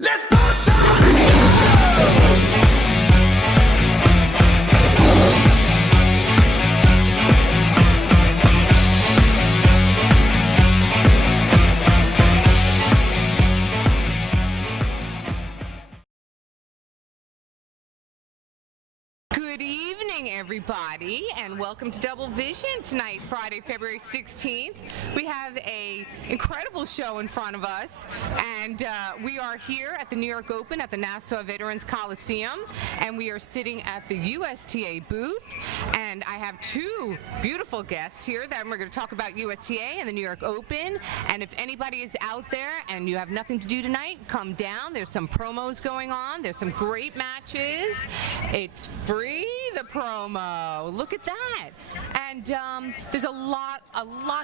Let's put some Good evening, everybody, and welcome to Double Vision tonight, Friday, February 16th. We have an incredible show in front of us, and we are here at the New York Open at the Nassau Veterans Coliseum, and we are sitting at the USTA booth, and I have two beautiful guests here that we're going to talk about USTA and the New York Open. And if anybody is out there and you have nothing to do tonight, come down. There's some promos going on. There's some great matches. It's free, the promo. Look at that. And there's a lot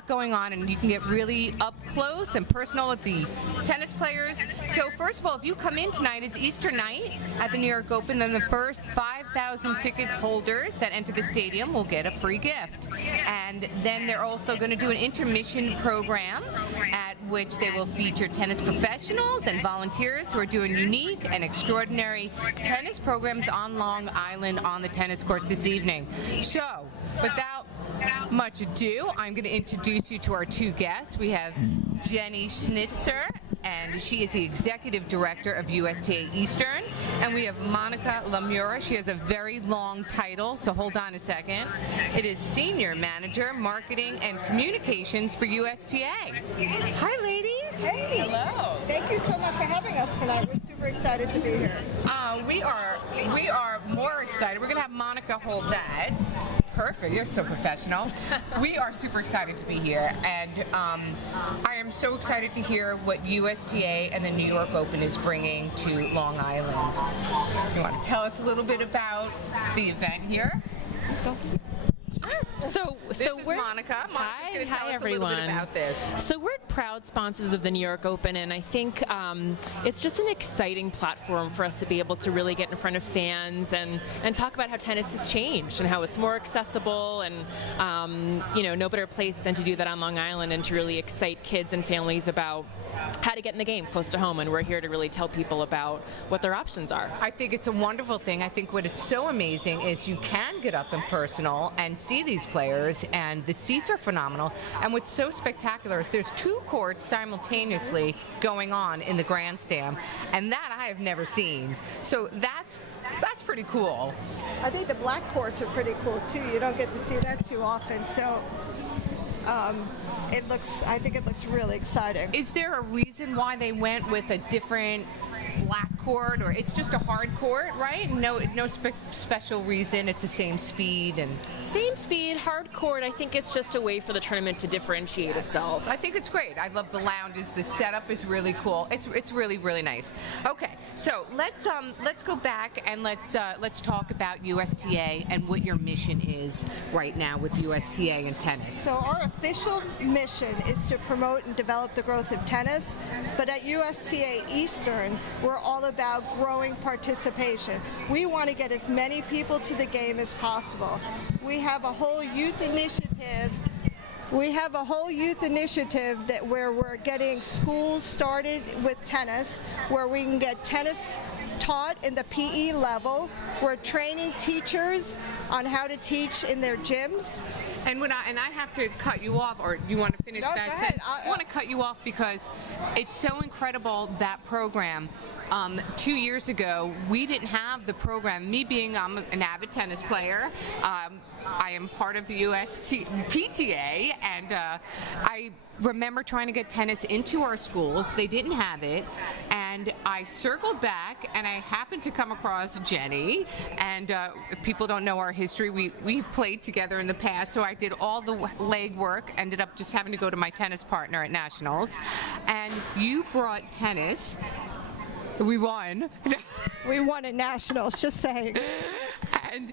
going on, and you can get really up close and personal with the tennis players. So first of all, if you come in tonight, it's Easter night at the New York Open. Then the first 5,000 ticket holders that enter the stadium will get a free gift. And then they're also going to do an intermission program at which they will feature tennis professionals and volunteers who are doing unique and extraordinary tennis programs on Long Island on the tennis courts this evening. So, without much ado, I'm going to introduce you to our two guests. We have Jenny Schnitzer, and she is the Executive Director of USTA Eastern. And we have Monica Lamura. She has a very long title, so hold on a second. It is Senior Manager, Marketing and Communications for USTA. Hi, ladies. Hey. Hello. Thank you so much for having us tonight. We're super excited to be here. We are more excited. We're going to have Monica hold that. Perfect. You're so professional. We are super excited to be here, and I am so excited to hear what USTA and the New York Open is bringing to Long Island. You want to tell us a little bit about the event here? This is Monica. Monica's going to tell us a little bit about this. So we're proud sponsors of the New York Open, and I think it's just an exciting platform for us to be able to really get in front of fans and talk about how tennis has changed and how it's more accessible, and no better place than to do that on Long Island and to really excite kids and families about how to get in the game close to home. And we're here to really tell people about what their options are. I think it's a wonderful thing. I think what it's so amazing is you can get up and personal and see these players, and the seats are phenomenal. And what's so spectacular is there's two courts simultaneously going on in the grandstand, and that I have never seen. So that's pretty cool. I think the black courts are pretty cool too. You don't get to see that too often. So I think it looks really exciting. Is there a reason why they went with a different black court, or it's just a hard court, right? No special reason. It's the same speed and same speed, hard court. I think it's just a way for the tournament to differentiate itself. I think it's great. I love the lounges. The setup is really cool. It's really, really nice. Okay, so let's go back and let's talk about USTA and what your mission is right now with USTA and tennis. So our official mission is to promote and develop the growth of tennis, but at USTA Eastern, we're all about growing participation. We want to get as many people to the game as possible. We have a whole youth initiative. Where we're getting schools started with tennis, where we can get tennis taught in the PE level. We're training teachers on how to teach in their gyms. And I have to cut you off, or do you want to finish No, that go ahead. sentence? I want to cut you off because it's so incredible, that program. 2 years ago, we didn't have the program. I'm an avid tennis player. I am part of the PTA, and I remember trying to get tennis into our schools. They didn't have it, and I circled back, and I happened to come across Jenny. And if people don't know our history, we've played together in the past, so I did all the legwork, ended up just having to go to my tennis partner at Nationals, and you brought tennis. We won. We won at Nationals, just saying. And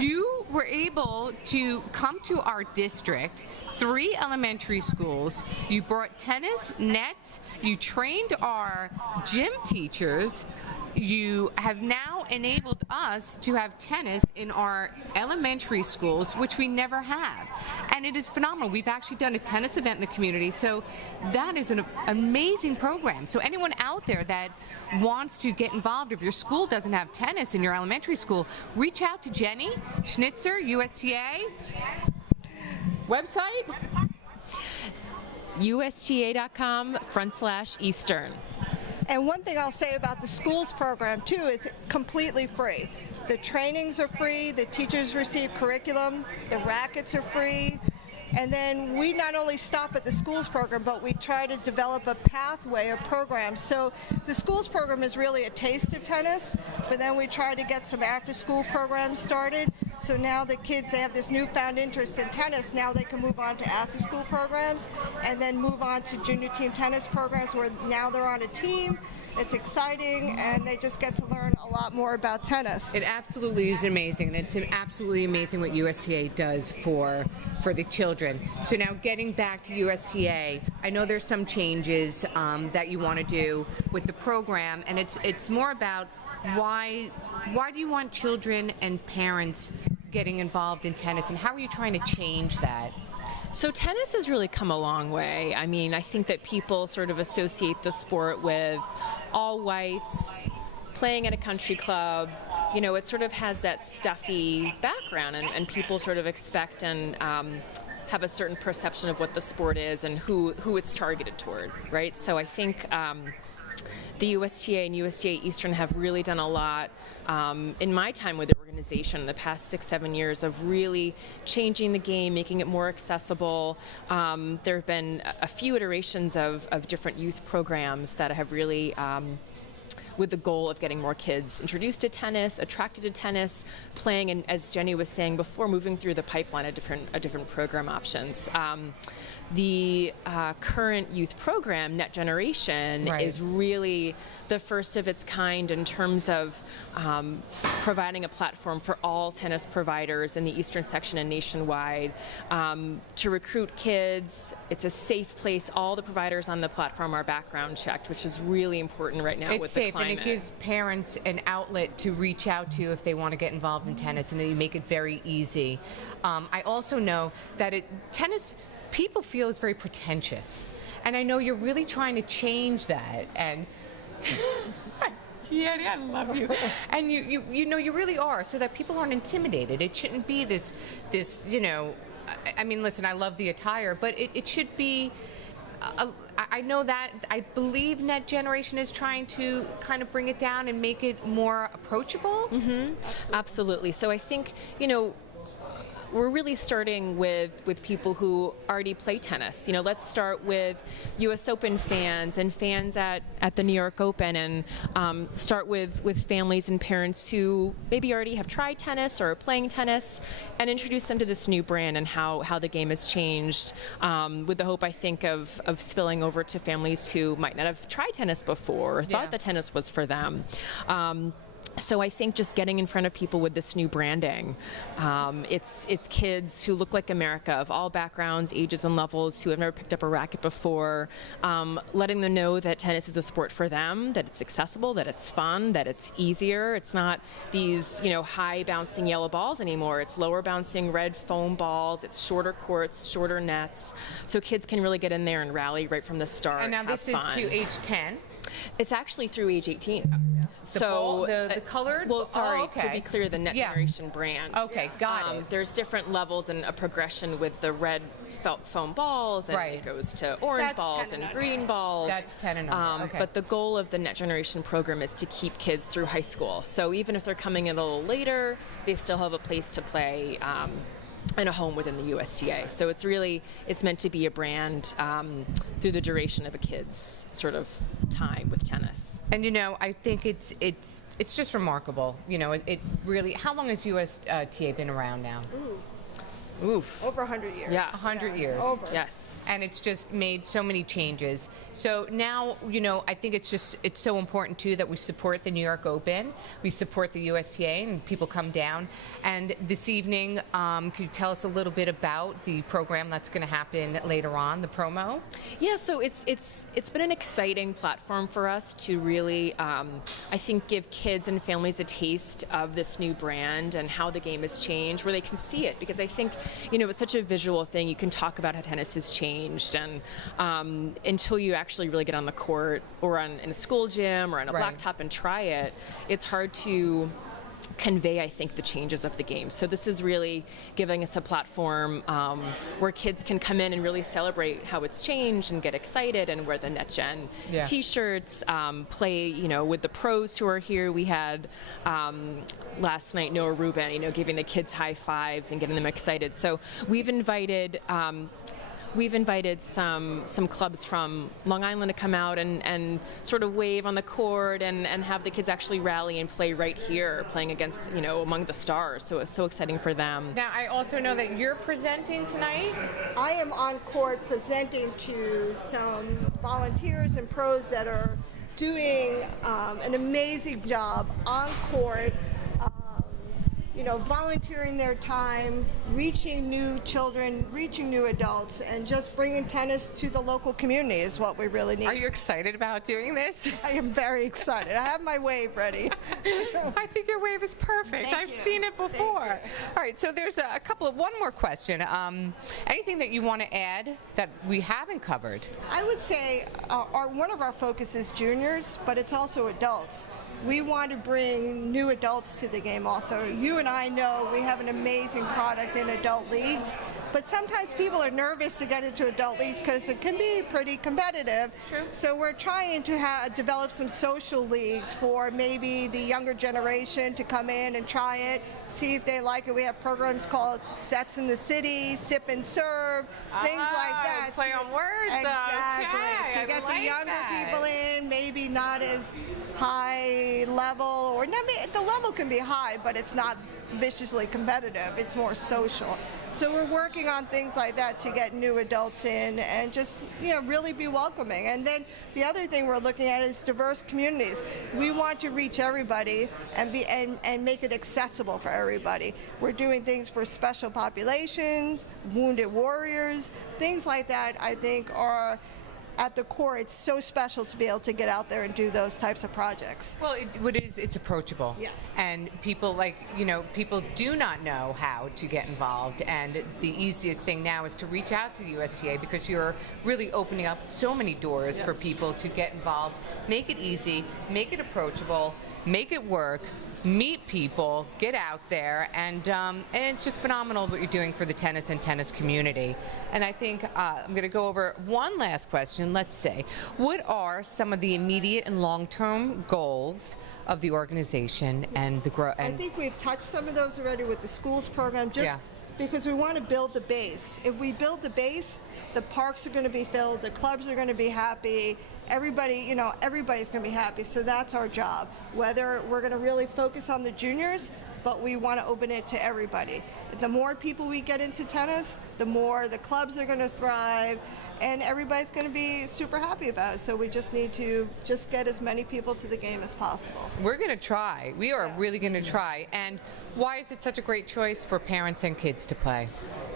you were able to come to our district, 3 elementary schools. You brought tennis nets. You trained our gym teachers. You have now now enabled us to have tennis in our elementary schools, which we never have. And it is phenomenal. We've actually done a tennis event in the community, so that is an amazing program. So anyone out there that wants to get involved, if your school doesn't have tennis in your elementary school, reach out to Jenny Schnitzer, USTA. Website? USTA.com/Eastern. And one thing I'll say about the schools program too is completely free. The trainings are free, the teachers receive curriculum, the rackets are free. And then we not only stop at the schools program, but we try to develop a pathway of programs. So the schools program is really a taste of tennis, but then we try to get some after-school programs started. So now the kids, they have this newfound interest in tennis. Now they can move on to after-school programs and then move on to junior team tennis programs where now they're on a team. It's exciting, and they just get to learn a lot more about tennis. It absolutely is amazing, and it's absolutely amazing what USTA does for the children. So now getting back to USTA, I know there's some changes that you want to do with the program, and it's more about why do you want children and parents getting involved in tennis, and how are you trying to change that? So tennis has really come a long way. I mean, I think that people sort of associate the sport with all whites, playing at a country club. You know, it sort of has that stuffy background, and people sort of expect and have a certain perception of what the sport is and who it's targeted toward, right? So I think the USTA and USTA Eastern have really done a lot in my time with the organization in the past 6-7 years of really changing the game, making it more accessible. There have been a few iterations of different youth programs that have really with the goal of getting more kids introduced to tennis, attracted to tennis, playing, and as Jenny was saying before, moving through the pipeline of different program options. The current youth program, Net Generation, Right. is really the first of its kind in terms of providing a platform for all tennis providers in the Eastern section and nationwide to recruit kids. It's a safe place. All the providers on the platform are background checked, which is really important right now It's with safe, the climate. and it gives parents an outlet to reach out to if they want to get involved in tennis, and you make it very easy. I also know that tennis, people feel is very pretentious, and I know you're really trying to change that. And Jenny, I love you. And you know, you really are, so that people aren't intimidated. It shouldn't be this you know. I mean, listen, I love the attire, but it should be. I know that I believe Net Generation is trying to kind of bring it down and make it more approachable. Mm-hmm. Absolutely. So I think, you know, we're really starting with people who already play tennis. You know, let's start with U.S. Open fans and fans at the New York Open, and start with families and parents who maybe already have tried tennis or are playing tennis, and introduce them to this new brand and how the game has changed, with the hope, I think, of spilling over to families who might not have tried tennis before or thought that tennis was for them. So I think just getting in front of people with this new branding, it's kids who look like America, of all backgrounds, ages, and levels, who have never picked up a racket before, letting them know that tennis is a sport for them, that it's accessible, that it's fun, that it's easier. It's not these, you know, high bouncing yellow balls anymore. It's lower bouncing red foam balls. It's shorter courts, shorter nets, so kids can really get in there and rally right from the start. And now this is to age 10. It's actually through age 18. The colored? Well, sorry, Oh, okay. to be clear, the Net Generation brand. Okay, got it. There's different levels and a progression with the red felt foam balls, and Right. it goes to orange That's balls 10 and and green balls. That's 10 and under, okay. But the goal of the Net Generation program is to keep kids through high school. So even if they're coming in a little later, they still have a place to play and a home within the USTA. So it's meant to be a brand through the duration of a kid's sort of time with tennis. And you know, I think it's just remarkable. You know, it really. How long has USTA been around now? Oof. Over 100 years. Yeah. 100 years. Over. Yes. And it's just made so many changes. So now, I think it's so important too that we support the New York Open, we support the USTA, and people come down. And this evening, could you tell us a little bit about the program that's going to happen later on, the promo? Yeah, so it's been an exciting platform for us to really, I think, give kids and families a taste of this new brand and how the game has changed, where they can see it. Because I think, it's such a visual thing. You can talk about how tennis has changed, and until you actually really get on the court or in a school gym or on a blacktop and try it, it's hard to convey, I think, the changes of the game. So this is really giving us a platform where kids can come in and really celebrate how it's changed and get excited and wear the NetGen t-shirts, play, with the pros who are here. We had last night Noah Rubin, giving the kids high fives and getting them excited. So we've invited some clubs from Long Island to come out and sort of wave on the court and have the kids actually rally and play right here, playing against, among the stars. So it's so exciting for them. Now, I also know that you're presenting tonight. I am on court presenting to some volunteers and pros that are doing an amazing job on court, volunteering their time, reaching new children, reaching new adults, and just bringing tennis to the local community is what we really need. Are you excited about doing this? I am very excited. I have my wave ready. I think your wave is perfect. Thank I've you. seen it before. All right, so there's one more question. Anything that you want to add that we haven't covered? I would say one of our focus is juniors, but it's also adults. We want to bring new adults to the game also. You and I know we have an amazing product in adult leagues, but sometimes people are nervous to get into adult leagues because it can be pretty competitive. True. So we're trying to develop some social leagues for maybe the younger generation to come in and try it, see if they like it. We have programs called Sets in the City, Sip and Serve, things like that. Play on words. Exactly. Okay, To get I like the younger that. people in, maybe not as high level, or not, the level can be high, but it's not viciously competitive. It's more social. So we're working on things like that to get new adults in and just really be welcoming. And then the other thing we're looking at is diverse communities. We want to reach everybody and make it accessible for everybody. We're doing things for special populations, wounded warriors, things like that. I think are at the core. It's so special to be able to get out there and do those types of projects. Well, it's approachable. Yes. And people people do not know how to get involved, and the easiest thing now is to reach out to the USTA because you're really opening up so many doors for people to get involved. Make it easy, make it approachable, make it work. Meet people, get out there, and it's just phenomenal what you're doing for the tennis and tennis community. And I think I'm going to go over one last question. Let's say, what are some of the immediate and long-term goals of the organization and the growth? I think we've touched some of those already with the schools program, because we want to build the base. If we build the base, the parks are going to be filled, the clubs are going to be happy, everybody, everybody's going to be happy. So that's our job. Whether we're going to really focus on the juniors, but we want to open it to everybody. The more people we get into tennis, the more the clubs are going to thrive, and everybody's going to be super happy about it. So we just need to get as many people to the game as possible. We're going to try. We are really going to try. And why is it such a great choice for parents and kids to play?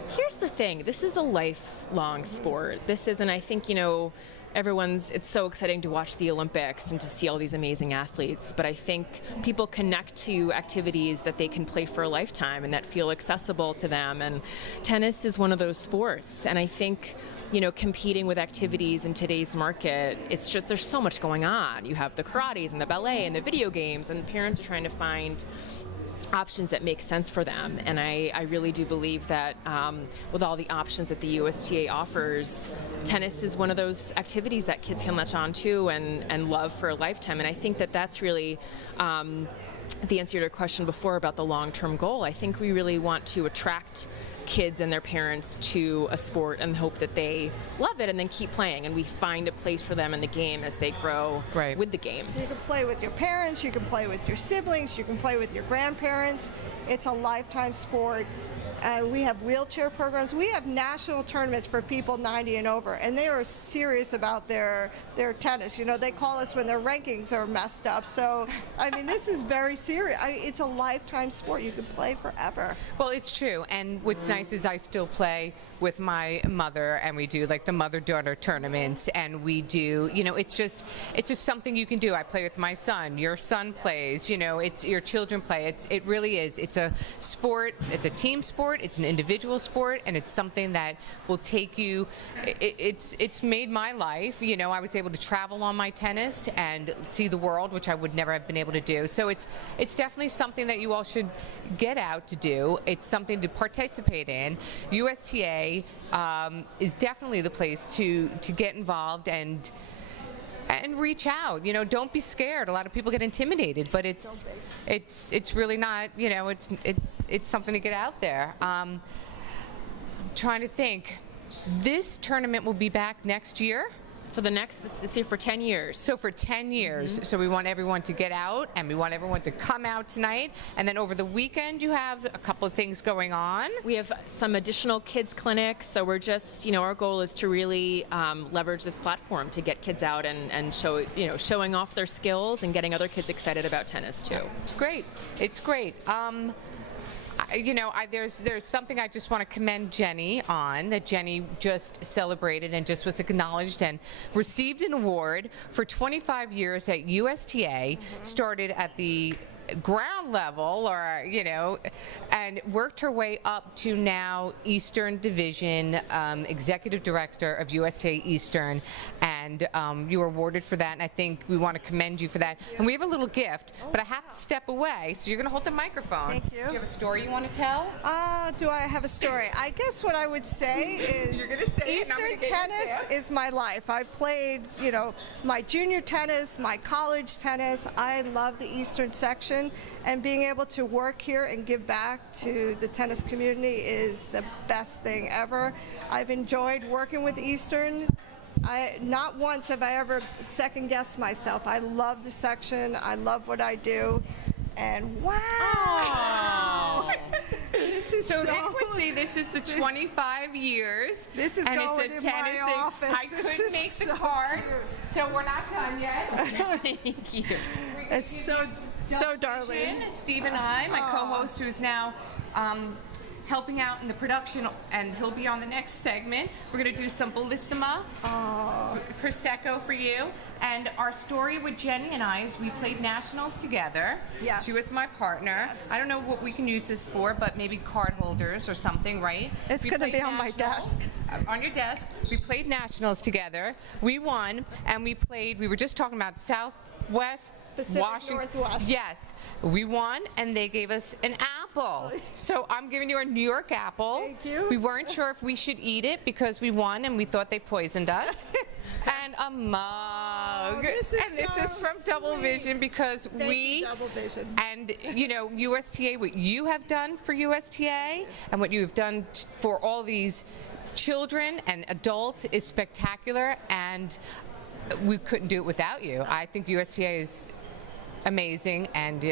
Here's the thing. This is a lifelong sport. This isn't, I think, it's so exciting to watch the Olympics and to see all these amazing athletes, but I think people connect to activities that they can play for a lifetime and that feel accessible to them, and tennis is one of those sports. And I think competing with activities in today's market, it's just, there's so much going on. You have the karates and the ballet and the video games, and parents are trying to find options that make sense for them. And I really do believe that with all the options that the USTA offers, tennis is one of those activities that kids can latch on to and love for a lifetime. And I think that that's really the answer to your question before about the long-term goal. I think we really want to attract kids and their parents to a sport and hope that they love it and then keep playing, and we find a place for them in the game as they grow with the game. You can play with your parents, you can play with your siblings, you can play with your grandparents. It's a lifetime sport. We have wheelchair programs. We have national tournaments for people 90 and over, and they are serious about their tennis. You know, they call us when their rankings are messed up. So, I mean, this is very serious. It's a lifetime sport. You can play forever. Well, it's true. And what's nice is I still play with my mother, and we do like the mother-daughter tournaments, and we do, you know, it's just something you can do. I play with my son. Your son plays. You know, it's your children play. It really is. It's a sport. It's a team sport. It's an individual sport, and it's something that will take you. It's made my life. You know, I was able to travel on my tennis and see the world, which I would never have been able to do. So it's definitely something that you all should get out to do. It's something to participate in. USTA is definitely the place to get involved and reach out. You know, don't be scared. A lot of people get intimidated, but it's really not. You know, it's something to get out there. Trying to think. This tournament will be back next year. For this year for 10 years. So for 10 years. So we want everyone to get out, and we want everyone to come out tonight. And then over the weekend, you have a couple of things going on. We have some additional kids clinics. So we're just, you know, our goal is to really leverage this platform to get kids out and show, you know, showing off their skills and getting other kids excited about tennis too. It's great. It's great. You know, there's something I just want to commend Jenny on, that Jenny just celebrated and just was acknowledged and received an award for 25 years at USTA, started at the ground level, or, you know, and worked her way up to now Eastern Division Executive Director of USTA Eastern, and you were awarded for that, and I think we want to commend you for that. And we have a little gift, but I have to step away, so you're going to hold the microphone. Thank you. Do you have a story you want to tell? Do I have a story? I guess what I would say is You're gonna say it, and I'm Eastern gonna get tennis into it. is my life. I've played, you know, my junior tennis, my college tennis. I love the Eastern section, and being able to work here and give back to the tennis community is the best thing ever. I've enjoyed working with Eastern. Not once have I ever second-guessed myself. I love the section. I love what I do. And wow! This is So Quincy, this is the 25 years. This is and going it's a in tennis my thing. office. I This couldn't is make the so card, so we're not done yet. Thank you. It's so darling. Steve and I, my co-host, who is now helping out in the production, and he'll be on the next segment. We're going to do some Bellissima Prosecco for you. And our story with Jenny and I is we played nationals together. Yes. She was my partner. Yes. I don't know what we can use this for, but maybe card holders or something, right? It's We going to played be on my nationals, desk. On your desk. We played nationals together. We won, and we were just talking about Southwest Pacific Washington. Northwest. Yes, we won, and they gave us an apple. So I'm giving you a New York apple. Thank you. We weren't sure if we should eat it because we won, and we thought they poisoned us. And a mug. This is and this so is from Double sweet. Vision, because Thank you, Double Vision. and you know, USTA, what you have done for USTA and what you have done for all these children and adults is spectacular, and we couldn't do it without you. I think USTA is amazing, and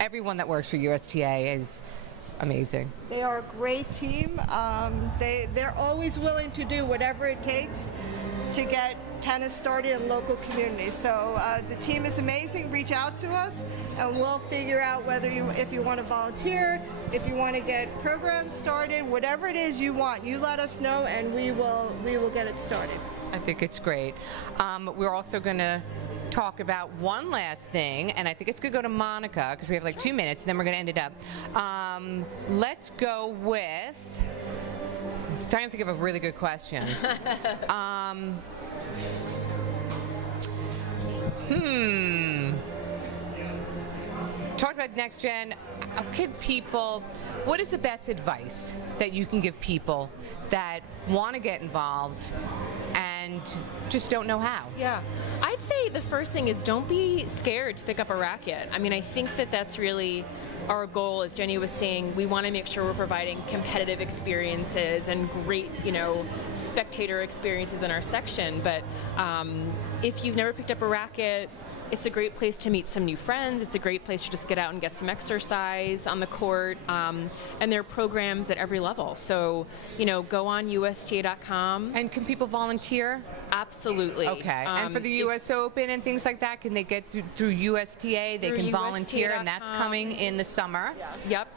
everyone that works for USTA is amazing. They are a great team. They're always willing to do whatever it takes to get tennis started in local communities. So the team is amazing. Reach out to us, and we'll figure out if you want to volunteer, if you want to get programs started, whatever it is you want. You let us know, and we will get it started. I think it's great. We're also going to talk about one last thing, and I think it's going to go to Monica because we have like 2 minutes, and then we're going to end it up. Let's go with. I'm trying to think of a really good question. Talked about next gen. What is the best advice that you can give people that want to get involved and just don't know how? Yeah, I'd say the first thing is don't be scared to pick up a racket. I mean, I think that's really our goal. As Jenny was saying, we want to make sure we're providing competitive experiences and great, spectator experiences in our section. But if you've never picked up a racket, it's a great place to meet some new friends. It's a great place to just get out and get some exercise on the court. And there are programs at every level. So, go on USTA.com. And can people volunteer? Absolutely. Okay. And for the U.S. Open and things like that, can they get through USTA? They can volunteer, and that's coming in the summer. Yes. Yep.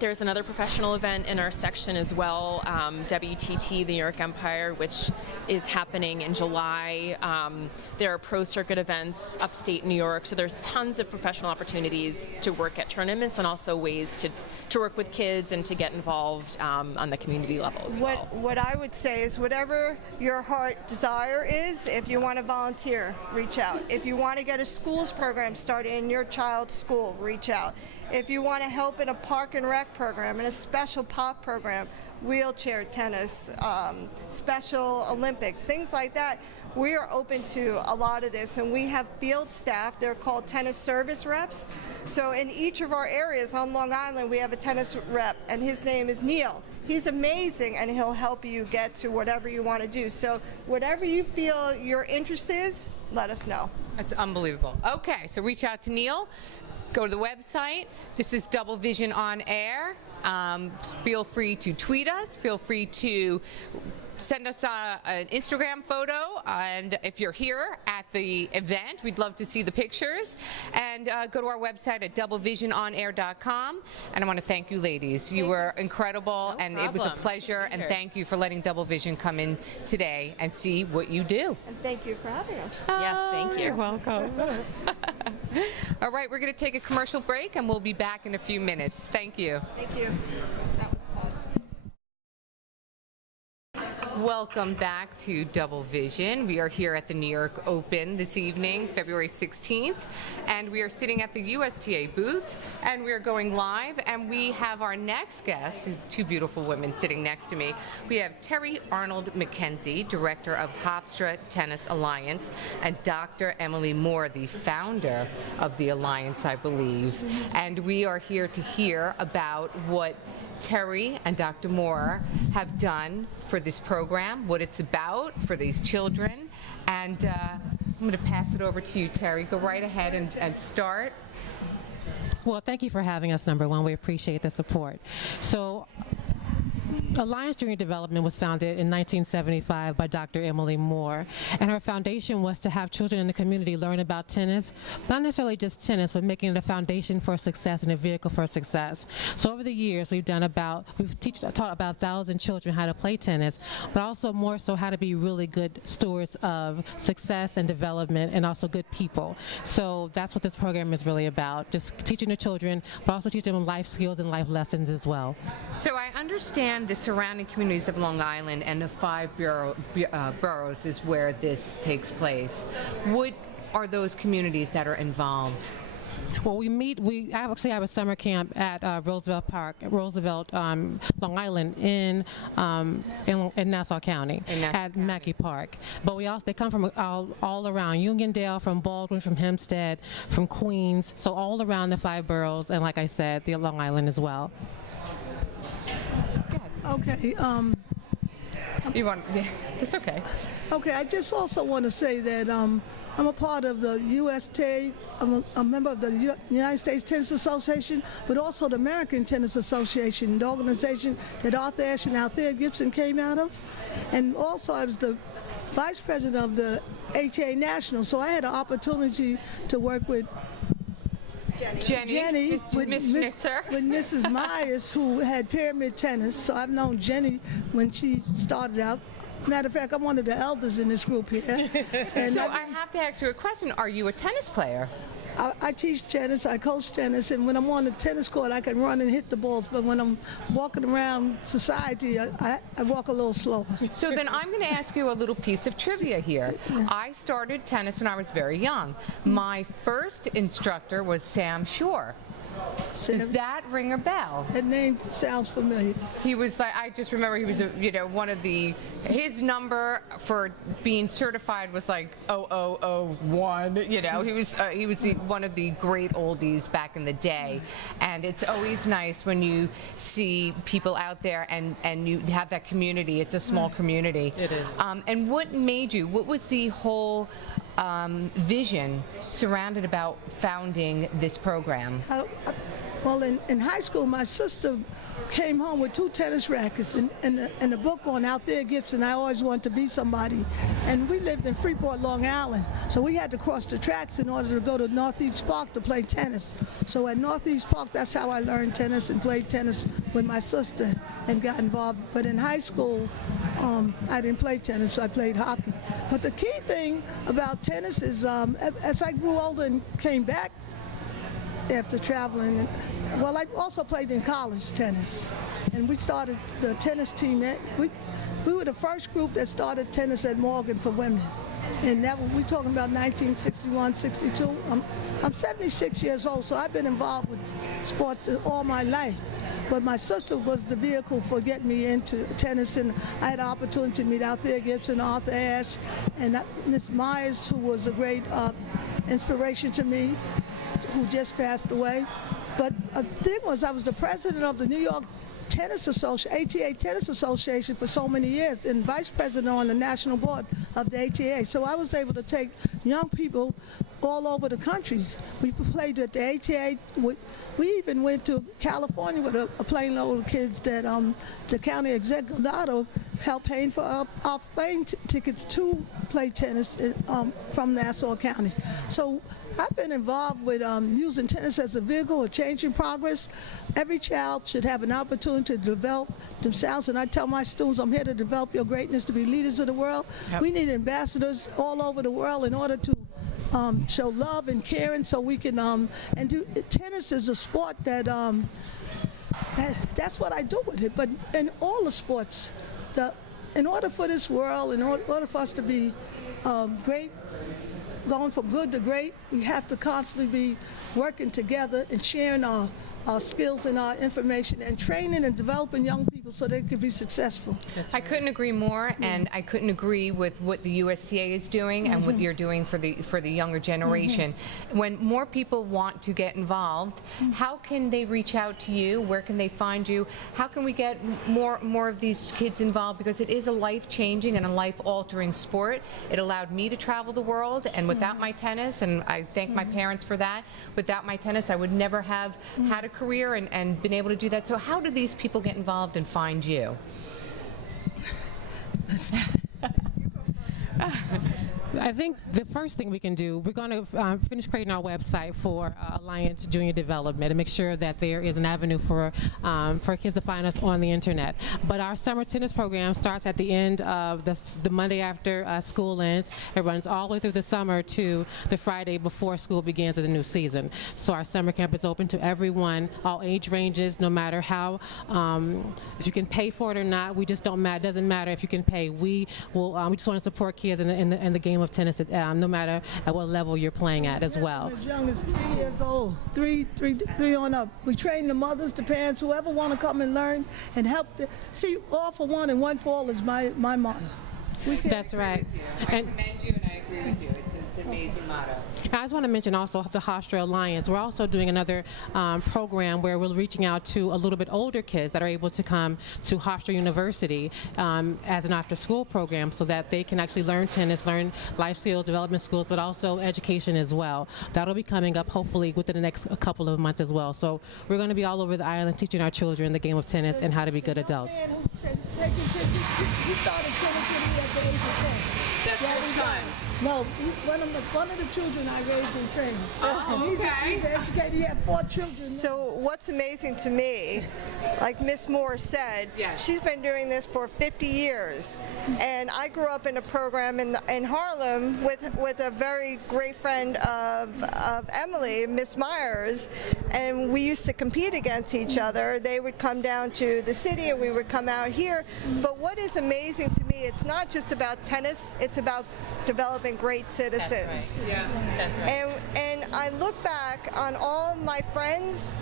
There's another professional event in our section as well, WTT, the New York Empire, which is happening in July. There are pro circuit events upstate New York, so there's tons of professional opportunities to work at tournaments and also ways to work with kids and to get involved on the community level as well. What I would say is whatever your heart desire is, if you want to volunteer, reach out. If you want to get a schools program started in your child's school, reach out. If you want to help in a park and rec program, in a special pop program, wheelchair tennis, Special Olympics, things like that, we are open to a lot of this, and we have field staff. They're called tennis service reps. So in each of our areas on Long Island, we have a tennis rep, and his name is Neil. He's amazing, and he'll help you get to whatever you want to do. So whatever you feel your interest is, let us know. That's unbelievable. Okay, so reach out to Neil. Go to the website. This is Double Vision on Air. Feel free to tweet us. Feel free to send us an Instagram photo, and if you're here at the event, we'd love to see the pictures. And go to our website at doublevisiononair.com. And I want to thank you, ladies. You were incredible, and it was a pleasure. And thank you for letting Double Vision come in today and see what you do. And thank you for having us. Yes, thank you. You're welcome. All right, we're going to take a commercial break, and we'll be back in a few minutes. Thank you. Thank you. That was fun. Welcome back to Double Vision. We are here at the New York Open this evening, February 16th, and we are sitting at the USTA booth, and we are going live, and we have our next guest, two beautiful women sitting next to me. We have Terry Arnold McKenzie, Director of Hofstra Tennis Alliance, and Dr. Emily Moore, the founder of the Alliance, I believe. And we are here to hear about what Terry and Dr. Moore have done for this program, what it's about for these children. And I'm going to pass it over to you, Terry. Go right ahead and start. Well, thank you for having us, number one. We appreciate the support. So, Alliance Junior Development was founded in 1975 by Dr. Emily Moore, and her foundation was to have children in the community learn about tennis, not necessarily just tennis, but making it a foundation for success and a vehicle for success. So over the years, we've taught about 1,000 children how to play tennis, but also more so how to be really good stewards of success and development, and also good people. So that's what this program is really about, just teaching the children, but also teaching them life skills and life lessons as well. So I understand the surrounding communities of Long Island and the 5 boroughs is where this takes place. What are those communities that are involved? Well, I actually have a summer camp at Roosevelt Park, Long Island in Nassau County, at Mackey Park. But they come from all around, Uniondale, from Baldwin, from Hempstead, from Queens, so all around the 5 boroughs, and like I said, the Long Island as well. Okay. That's okay. Okay. I just also want to say that I'm a part of the USTA. I'm a member of the United States Tennis Association, but also the American Tennis Association, the organization that Arthur Ashe and Althea Gibson came out of. And also I was the vice president of the ATA National, so I had an opportunity to work with Jenny with Mrs. Myers, who had pyramid tennis. So I've known Jenny when she started out. Matter of fact, I'm one of the elders in this group here. And so I have to ask you a question. Are you a tennis player? I teach tennis, I coach tennis, and when I'm on the tennis court, I can run and hit the balls, but when I'm walking around society, I walk a little slow. So then I'm going to ask you a little piece of trivia here. I started tennis when I was very young. My first instructor was Sam Shore. Does that ring a bell? That name sounds familiar. He was like, I just remember he was, one of his number for being certified was like 0001. He was one of the great oldies back in the day. And it's always nice when you see people out there and you have that community. It's a small community. It is. And what was the whole vision surrounded about founding this program? Well, in high school, my sister came home with 2 tennis rackets and a book on Out There Gibson, I Always Want to Be Somebody. And we lived in Freeport, Long Island, so we had to cross the tracks in order to go to Northeast Park to play tennis. So at Northeast Park, that's how I learned tennis and played tennis with my sister and got involved. But in high school, I didn't play tennis, so I played hockey. But the key thing about tennis is as I grew older and came back after traveling, well, I also played in college tennis, and we started the tennis team. We were the first group that started tennis at Morgan for women, and we're talking about 1961, 62. I'm 76 years old, so I've been involved with sports all my life. But my sister was the vehicle for getting me into tennis, and I had the opportunity to meet Out There Gibson, Arthur Ashe, and Miss Myers, who was a great inspiration to me, who just passed away. But the thing was, I was the president of the New York Tennis Association, ATA Tennis Association for so many years, and vice president on the national board of the ATA. So I was able to take young people all over the country. We played at the ATA. We even went to California with a plane load of kids that the county executive helped paying for our plane tickets to play tennis from Nassau County. So I've been involved with using tennis as a vehicle of changing progress. Every child should have an opportunity to develop themselves, and I tell my students, I'm here to develop your greatness to be leaders of the world. Yep. We need ambassadors all over the world in order to show love and caring, so we can and do. Tennis is a sport that that's what I do with it. But in all the sports, in order for this world, in order for us to be great, going from good to great, we have to constantly be working together and sharing our skills and our information and training and developing young people so they can be successful. I couldn't agree more, and I couldn't agree with what the USTA is doing and what you're doing for the younger generation. When more people want to get involved, how can they reach out to you? Where can they find you? How can we get more of these kids involved? Because it is a life-changing and a life-altering sport. It allowed me to travel the world, and without my tennis, and I thank my parents for that, without my tennis I would never have had a career and been able to do that. So how do these people get involved and find you? I think the first thing we can do, we're going to finish creating our website for Alliance Junior Development and make sure that there is an avenue for kids to find us on the internet. But our summer tennis program starts at the end of the Monday after school ends. It runs all the way through the summer to the Friday before school begins of the new season. So our summer camp is open to everyone, all age ranges, no matter how, if you can pay for it or not. We just don't matter. It doesn't matter if you can pay. We will. We just want to support kids in the game of tennis, no matter at what level you're playing at as well. As young as 3 years old, three on up. We train the mothers, the parents, whoever want to come and learn and help. See, all for one and one for all is my motto. That's right. I commend you, and I agree with you. It's an amazing motto. I just want to mention also the Hofstra Alliance. We're also doing another program where we're reaching out to a little bit older kids that are able to come to Hofstra University as an after-school program so that they can actually learn tennis, learn life skills, development skills, but also education as well. That'll be coming up hopefully within the next couple of months as well. So we're going to be all over the island teaching our children the game of tennis and how to be good adults. He started tennis with me at the age of 10. That's your son? No, one of the children I raised and trained. Oh, okay. He's educated. He had 4 children. So what's amazing to me, like Miss Moore said, yes, she's been doing this for 50 years. And I grew up in a program in Harlem with a very great friend of Emily, Miss Myers, and we used to compete against each other. They would come down to the city and we would come out here. But what is amazing to me, it's not just about tennis, it's about developing great citizens. That's right. Yeah, that's right. And I look back on all my friends,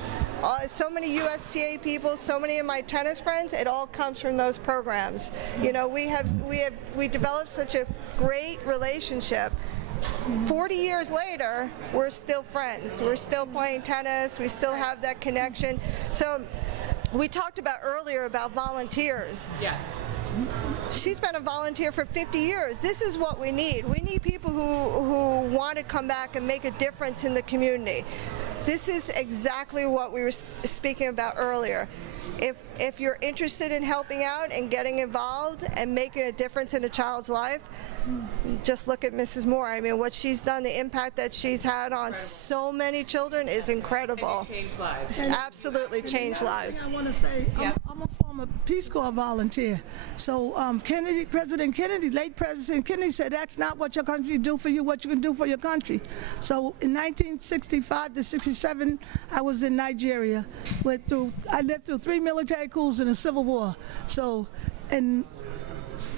so many USTA people, so many of my tennis friends, it all comes from those programs. You know, we developed such a great relationship. 40 years later, we're still friends. We're still playing tennis. We still have that connection. So we talked about earlier about volunteers. Yes. She's been a volunteer for 50 years. This is what we need. We need people who want to come back and make a difference in the community. This is exactly what we were speaking about earlier. If you're interested in helping out and getting involved and making a difference in a child's life, just look at Mrs. Moore. I mean, what she's done, the impact that she's had on so many children is incredible. Changed lives. Absolutely changed lives. I want to say, I'm a former Peace Corps volunteer. So President Kennedy, late President Kennedy said, that's not what your country do for you, what you can do for your country. So in 1965 to 67, I was in Nigeria. I lived through 3 military coups and a civil war. So, and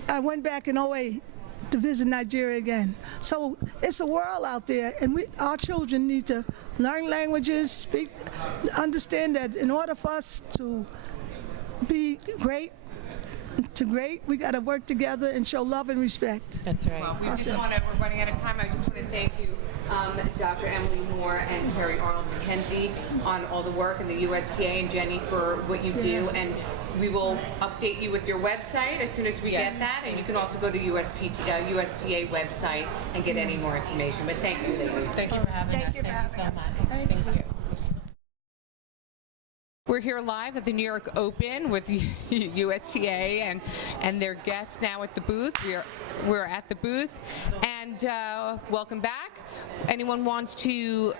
I went back in 08 to visit Nigeria again. So it's a world out there, and our children need to learn languages, understand that in order for us to be great, we got to work together and show love and respect. That's right. Well, we're running out of time. I just want to thank you, Dr. Emily Moore and Terry Arnold McKenzie, on all the work, and the USTA, and Jenny for what you do. And we will update you with your website as soon as we get that, and you can also go to the USTA website and get any more information. But thank you, ladies. Thank you for having us. Thank you for Thank you so having much. us. Thank you. We're here live at the New York Open with USTA and their guests now at the booth. We're at the booth, and welcome back. Anyone wants to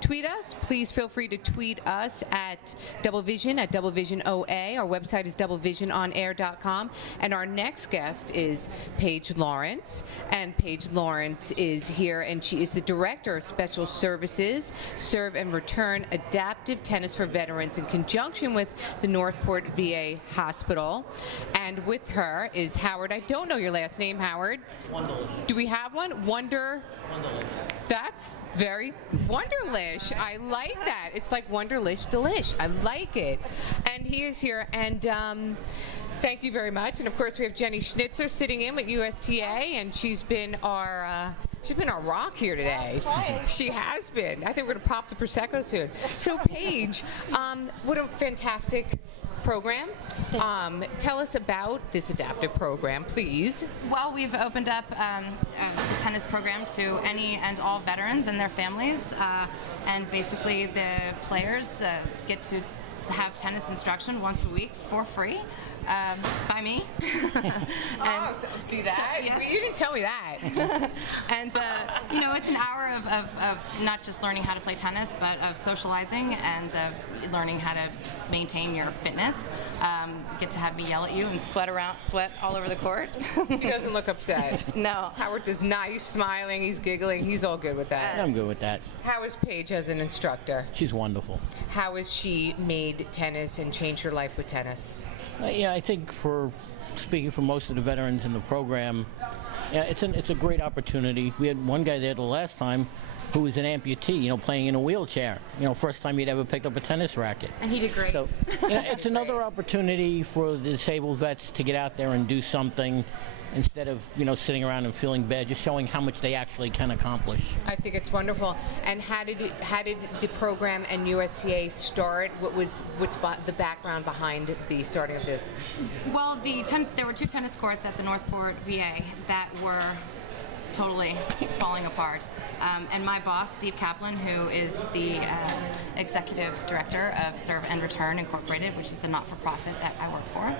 tweet us, please feel free to tweet us at Double Vision, at Double Vision OA. Our website is doublevisiononair.com. And our next guest is Paige Lawrence. And Paige Lawrence is here, and she is the Director of Special Services, Serve and Return Adaptive Tennis for Veterans, in conjunction with the Northport VA Hospital. And with her is Howard. I don't know your last name, Howard. Wonderlish. Do we have one? Wonderlish. That's very Wonderlish. I like that. It's like Wonderlish delish. I like it. And he is here, and thank you very much. And of course, we have Jenny Schnitzer sitting in with USTA, and she's been our rock here today. That's right. She has been. I think we're going to pop the Prosecco soon. So, Paige, what a fantastic program. Tell us about this adaptive program, please. Well, we've opened up the tennis program to any and all veterans and their families, and basically the players get to have tennis instruction once a week for free. By me. See that? yes. You didn't tell me that. And it's an hour of not just learning how to play tennis, but of socializing and of learning how to maintain your fitness. Get to have me yell at you and sweat all over the court. He doesn't look upset. No. Howard does not. He's smiling, he's giggling, he's all good with that. I'm good with that. How is Paige as an instructor? She's wonderful. How has she made tennis and changed her life with tennis? Yeah, I think speaking for most of the veterans in the program, yeah, it's a great opportunity. We had one guy there the last time who was an amputee, playing in a wheelchair. First time he'd ever picked up a tennis racket. And he did great. So, it's another opportunity for the disabled vets to get out there and do something instead of, sitting around and feeling bad, just showing how much they actually can accomplish. I think it's wonderful. And how did the program and USTA start? What's the background behind the starting of this? Well, there were 2 tennis courts at the Northport VA that were totally falling apart. And my boss, Steve Kaplan, who is the executive director of Serve and Return Incorporated, which is the not-for-profit that I work for,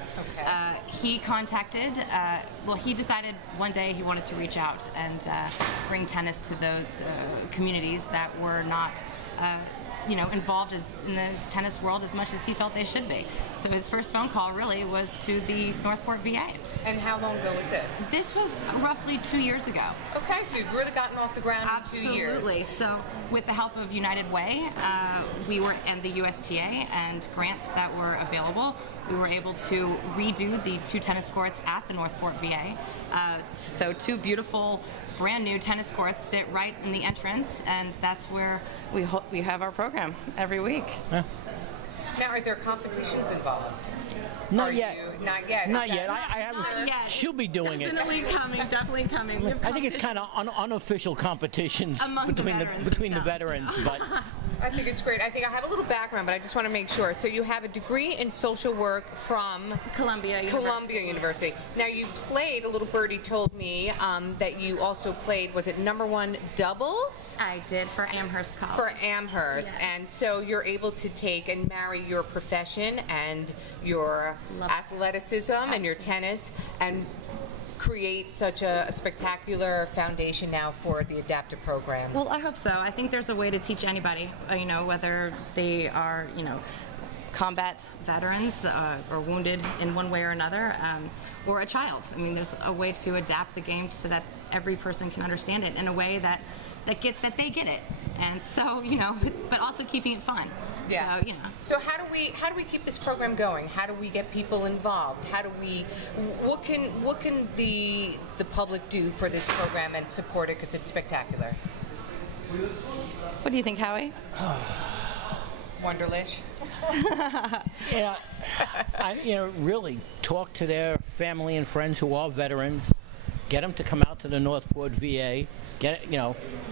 he contacted, he decided one day he wanted to reach out and bring tennis to those communities that were not involved in the tennis world as much as he felt they should be. So his first phone call really was to the Northport VA. And how long ago was this? This was roughly 2 years ago. Okay, so you've really gotten off the ground in 2 years. Absolutely. So with the help of United Way, and the USTA and grants that were available, we were able to redo the 2 tennis courts at the Northport VA. So 2 beautiful, brand new tennis courts sit right in the entrance, and that's where we have our program every week. Yeah. Now, are there competitions involved? Not yet. Not yet. Not yet. I have. yet. She'll be doing it. Definitely coming. I think it's kind of unofficial competitions Among the between veterans the veterans, but I think it's great. I think I have a little background, but I just want to make sure. So you have a degree in social work from Columbia University. Now you played, a little birdie told me that you also played, was it #1 doubles? I did for Amherst College. For Amherst. Yes. And so you're able to take and marry your profession and your athleticism and your tennis and create such a spectacular foundation now for the adaptive program. Well, I hope so. I think there's a way to teach anybody, whether they are, combat veterans or wounded in one way or another, or a child. I mean, there's a way to adapt the game so that every person can understand it in a way that they get it. And so, but also keeping it fun. Yeah. So, So how do we keep this program going? How do we get people involved? What can the public do for this program and support it because it's spectacular? what do you think, Howie? Wonderlish. Yeah, really talk to their family and friends who are veterans. Get them to come out to the Northport VA.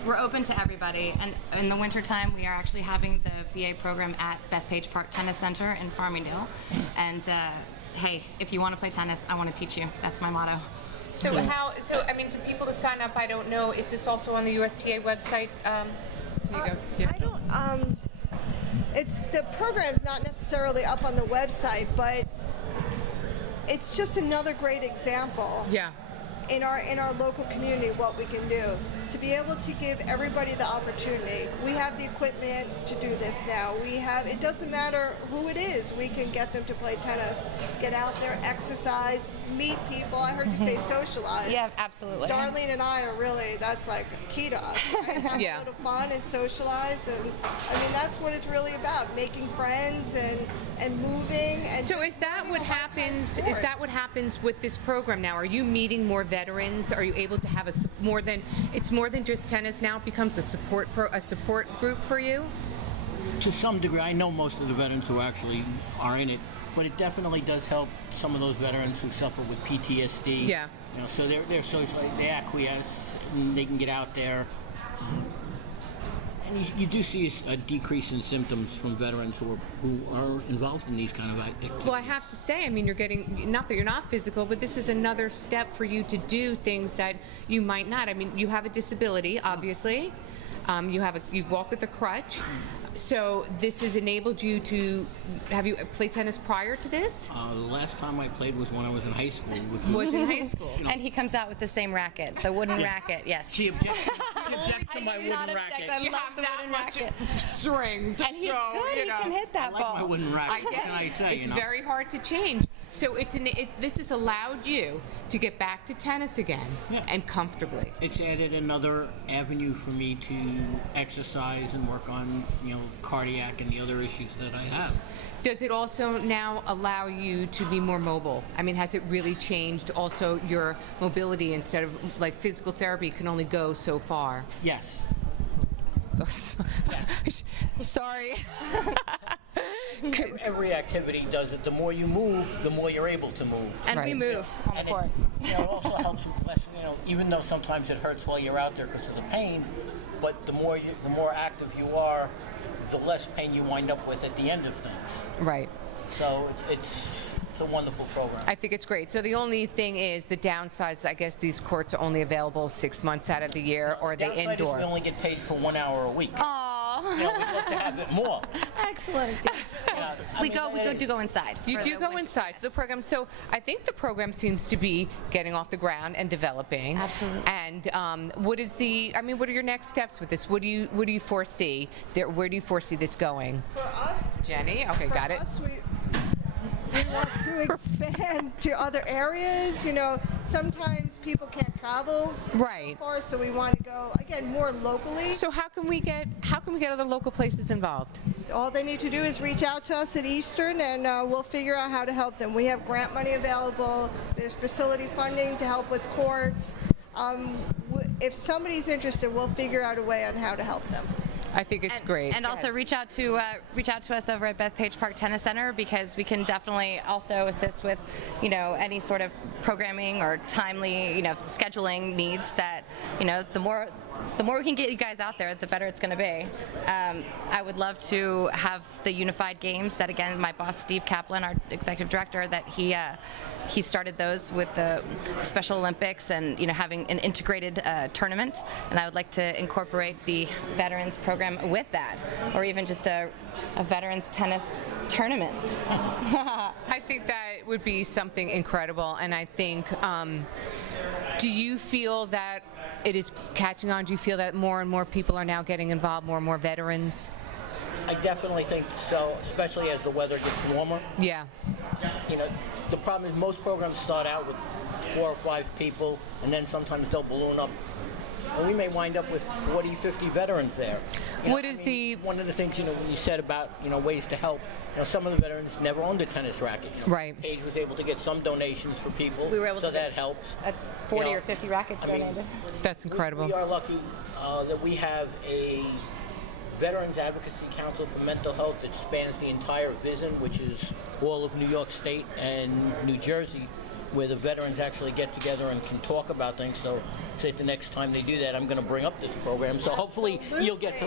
We're open to everybody, and in the wintertime, we are actually having the VA program at Bethpage Park Tennis Center in Farmingdale. And hey, if you want to play tennis, I want to teach you. That's my motto. So to people to sign up, I don't know, is this also on the USTA website? Here you go. I don't. It's the program's not necessarily up on the website, but it's just another great example. Yeah. In our local community, what we can do to be able to give everybody the opportunity. We have the equipment to do this now. It doesn't matter who it is, we can get them to play tennis, get out there, exercise, meet people. I heard you say socialize. Yeah, absolutely. Darlene and I are really, that's like key to us. Right? Have Yeah. a little fun and socialize, and I mean that's what it's really about, making friends and moving. And So is that having what a lifetime happens? sport. Is that what happens with this program now? Are you meeting more veterans? Are you able to have more than just tennis now? It becomes a support group for you? To some degree, I know most of the veterans who actually are in it, but it definitely does help some of those veterans who suffer with PTSD. Yeah. So they're socially, they acquiesce and they can get out there. And you do see a decrease in symptoms from veterans who are involved in these kind of activities. Well, I have to say, I mean, you're getting, not that you're not physical, but this is another step for you to do things that you might not. I mean, you have a disability, obviously. You walk with a crutch. So this has enabled you to, have you played tennis prior to this? The last time I played was when I was in high school. Was in high school. And he comes out with the same racket, the wooden racket, yes. She objects to my wooden not racket. object. I You love have the that wooden much racket. strings. And he's so, good, he can hit that I like my ball. wooden racket. I What get can I it. say? It's very hard to change. So this has allowed you to get back to tennis again and comfortably. It's added another avenue for me to exercise and work on, cardiac and the other issues that I have. Does it also now allow you to be more mobile? I mean, has it really changed also your mobility instead of like physical therapy can only go so far? Yes. Sorry. Every activity does it. The more you move, the more you're able to move. And we Right. move on the And court. it also helps with less, even though sometimes it hurts while you're out there because of the pain, but the more active you are, the less pain you wind up with at the end of things. Right. So it's a wonderful program. I think it's great. So the only thing is the downsides, I guess these courts are only available 6 months out of the year, or they Downside is indoor. we only get paid for 1 hour a week. Aw, We'd love to have it more. excellent. We do go inside. You for do the go winter inside to the program. So I think the program seems to be getting off the ground and developing. Absolutely. And what are your next steps with this? What do you foresee? Where do you foresee this going? For us, Jenny? Okay, got it. We want to expand to other areas. Sometimes people can't travel Right. far, so we want to go again more locally. So how can we get other local places involved? All they need to do is reach out to us at Eastern, and we'll figure out how to help them. We have grant money available. There's facility funding to help with courts. If somebody's interested, we'll figure out a way on how to help them. I think it's great. And also reach out to us over at Bethpage Park Tennis Center, because we can definitely also assist with, any sort of programming or timely, scheduling needs that, the more we can get you guys out there, the better it's going to be. I would love to have the unified games that, again, my boss Steve Kaplan, our executive director, that he started those with the Special Olympics and having an integrated tournament, and I would like to incorporate the veterans program with that, or even just a veterans tennis tournament. I think that would be something incredible, and I think, do you feel that it is catching on? Do you feel that more and more people are now getting involved, more and more veterans? I definitely think so, especially as the weather gets warmer. Yeah. The problem is most programs start out with 4 or 5 people, and then sometimes they'll balloon up. And we may wind up with 40, 50 veterans there. One of the things, when you said about, ways to help, some of the veterans never owned a tennis racket. Right. Paige was able to get some donations for people. We were able so to that helps. 40 or 50 rackets donated. That's incredible. We are lucky that we have a Veterans Advocacy Council for Mental Health that spans the entire VISN, which is all of New York State and New Jersey, where the veterans actually get together and can talk about things. So, say the next time they do that, I'm going to bring up this program. So hopefully you'll get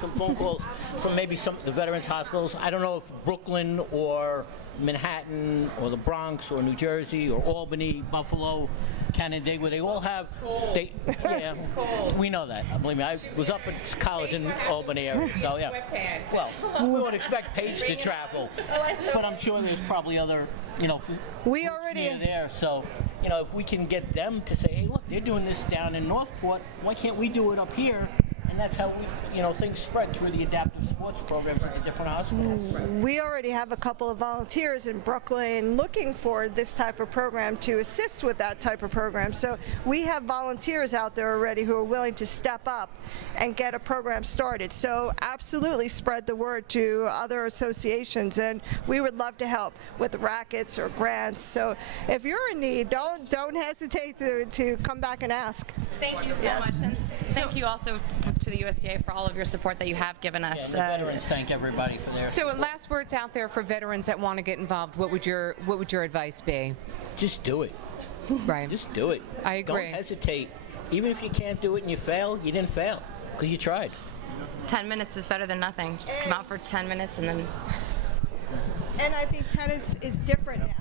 some phone calls from maybe some of the veterans hospitals. I don't know if Brooklyn or Manhattan or the Bronx or New Jersey or Albany, Buffalo, Canandaigua, they all have. Yeah, we know that. Believe me, I was up at college in Albany area, so yeah. Well, we would expect Paige to travel, but I'm sure there's probably other, we already there. So, if we can get them to say, hey, look, they're doing this down in Northport, why can't we do it up here? And that's how we, things spread through the adaptive sports programs at the different hospitals. We already have a couple of volunteers in Brooklyn looking for this type of program to assist with that type of program. So we have volunteers out there already who are willing to step up and get a program started. So absolutely spread the word to other associations, and we would love to help with rackets or grants. So if you're in need, don't hesitate to come back and ask. Thank you so much. And thank you also to the USDA for all of your support that you have given us. Yeah, the veterans thank everybody for their. So, last words out there for veterans that want to get involved. What would your advice be? Just do it. Right. Just do it. I agree. Don't hesitate. Even if you can't do it and you fail, you didn't fail because you tried. 10 minutes is better than nothing. Just come out for 10 minutes and then. And I think tennis is different now.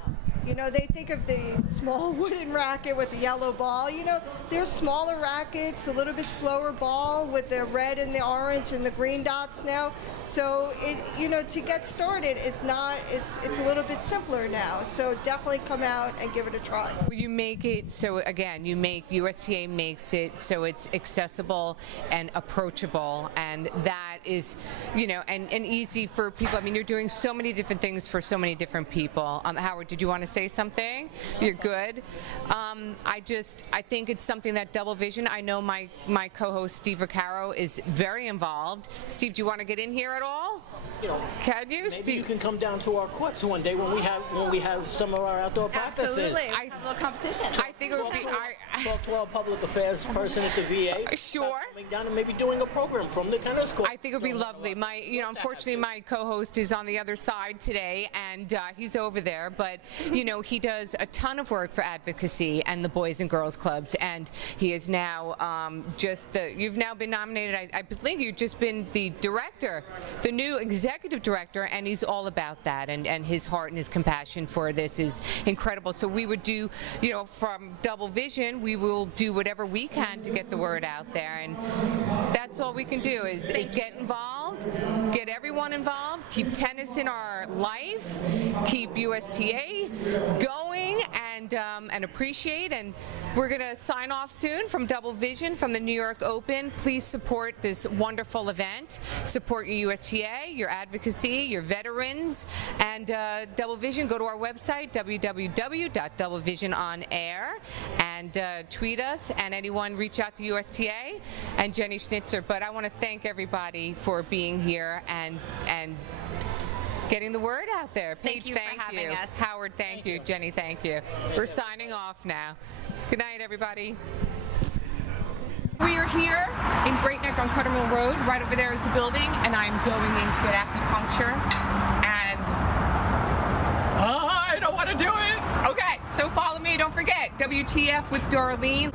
They think of the small wooden racket with the yellow ball. There's smaller rackets, a little bit slower ball with the red and the orange and the green dots now. So, to get started, it's a little bit simpler now. So definitely come out and give it a try. Well, you make it so, again, USTA makes it so it's accessible and approachable, and that is, and easy for people. I mean, you're doing so many different things for so many different people. Howard, did you want to say something? You're good. I think it's something that Double Vision, I know my co-host Steve Vaccaro is very involved. Steve, do you want to get in here at all? Can you? Maybe Steve? you can come down to our courts one day when we have some of our outdoor practices. Absolutely. Have a little competition. I think it would be. Talk to our public affairs person at the VA. Sure. Coming down and maybe doing a program from the tennis court. I think it would be lovely. Unfortunately, my co-host is on the other side today, and he's over there. But he does a ton of work for advocacy and the Boys and Girls Clubs, and he is now you've now been nominated. I believe you've just been the director, the new executive director, and he's all about that. And his heart and his compassion for this is incredible. So we would do, from Double Vision, we will do whatever we can to get the word out there, and that's all we can do is get involved, get everyone involved, keep tennis in our life, keep USTA going, and appreciate. And we're going to sign off soon from Double Vision from the New York Open. Please support this wonderful event. Support your USTA, your advocacy, your veterans, and Double Vision. Go to our website, www.doublevisiononair, and tweet us, and anyone reach out to USTA and Jenny Schnitzer. But I want to thank everybody for being here and getting the word out there. Paige, thank you for having us. Howard, thank you. Jenny, thank you. We're signing off now. Good night, everybody. We are here in Great Neck on Cutter Mill Road. Right over there is the building, and I'm going in to get acupuncture. And I don't want to do it. Okay, so follow me. Don't forget, WTF with Darlene.